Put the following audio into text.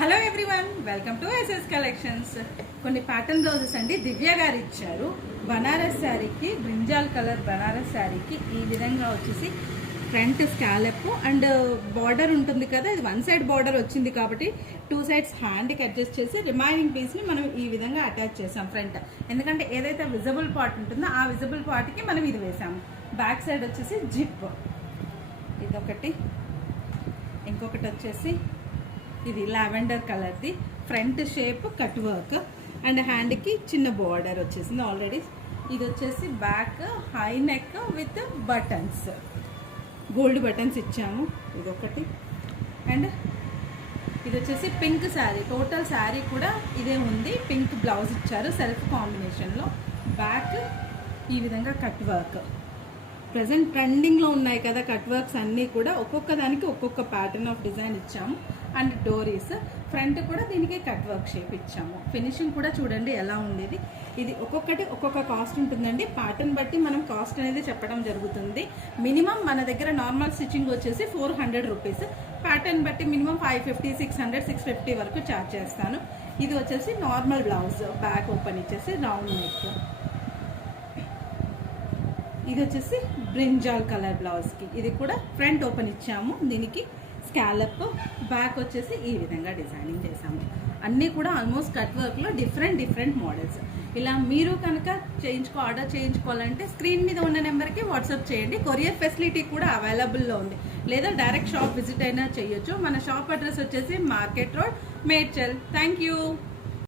Hello everyone, welcome to SS collections. కొన్ని pattern blouses అండి దివ్య గారు ఇచ్చారు. బనారస్ శారీకి, బ్రింజాల్ కలర్ బనారస్ శారీకి ఈ విధంగా వచ్చేసి ఫ్రంట్ స్కాలప్ అండ్ బార్డర్ ఉంటుంది కదా, ఇది వన్ సైడ్ బార్డర్ వచ్చింది కాబట్టి టూ సైడ్స్ హ్యాండ్కి అడ్జస్ట్ చేసి రిమైనింగ్ పీస్ని మనం ఈ విధంగా అటాచ్ చేసాం ఫ్రంట్. ఎందుకంటే ఏదైతే విజిబుల్ పార్ట్ ఉంటుందో ఆ విజిబుల్ పార్ట్కి మనం ఇది వేసాము. బ్యాక్ సైడ్ వచ్చేసి జిప్, ఇదొకటి. ఇంకొకటి వచ్చేసి ఇది లావెండర్ కలర్ది front shape cut work and హ్యాండ్కి చిన్న బార్డర్ వచ్చేసింది ఆల్రెడీ. ఇది వచ్చేసి back high neck with buttons, gold buttons ఇచ్చాము. ఇదొకటి. అండ్ ఇది వచ్చేసి పింక్ శారీ, టోటల్ శారీ కూడా ఇదే ఉంది. పింక్ బ్లౌజ్ ఇచ్చారు సెల్ఫ్ కాంబినేషన్లో. బ్యాక్ ఈ విధంగా కట్ వర్క్. ప్రజెంట్ ట్రెండింగ్లో ఉన్నాయి కదా కట్ వర్క్స్ అన్నీ కూడా, ఒక్కొక్క దానికి ఒక్కొక్క ప్యాటర్న్ ఆఫ్ డిజైన్ ఇచ్చాము. అండ్ డోరీస్ ఫ్రంట్ కూడా దీనికి కట్ వర్క్ షేప్ ఇచ్చాము. ఫినిషింగ్ కూడా చూడండి ఎలా ఉండేది. ఇది ఒక్కొక్కటి ఒక్కొక్క కాస్ట్ ఉంటుందండి. ప్యాటర్న్ బట్టి మనం కాస్ట్ అనేది చెప్పడం జరుగుతుంది. మినిమం మన దగ్గర నార్మల్ స్టిచ్చింగ్ వచ్చేసి 400 రూపీస్. ప్యాటర్న్ బట్టి మినిమం 550, 600, 650 వరకు ఛార్జ్ చేస్తాను. ఇది వచ్చేసి నార్మల్ బ్లౌజ్, బ్యాక్ ఓపెన్ ఇచ్చేసి రౌండ్ నెక్. ఇది వచ్చేసి బ్రింజాల్ కలర్ బ్లౌజ్కి ఇది కూడా ఫ్రంట్ ఓపెన్ ఇచ్చాము. దీనికి స్కాలప్, బ్యాక్ వచ్చేసి ఈ విధంగా డిజైనింగ్ చేసాము. అన్నీ కూడా ఆల్మోస్ట్ కట్ వర్క్లో డిఫరెంట్ మోడల్స్. ఇలా మీరు కనుక ఆర్డర్ చేయించుకోవాలంటే స్క్రీన్ మీద ఉన్న నెంబర్కి వాట్సాప్ చేయండి. కొరియర్ ఫెసిలిటీ కూడా అవైలబుల్లో ఉంది. లేదా డైరెక్ట్ షాప్ విజిట్ అయినా చేయొచ్చు. మన షాప్ అడ్రస్ వచ్చేసి market road, Medchal. Thank you.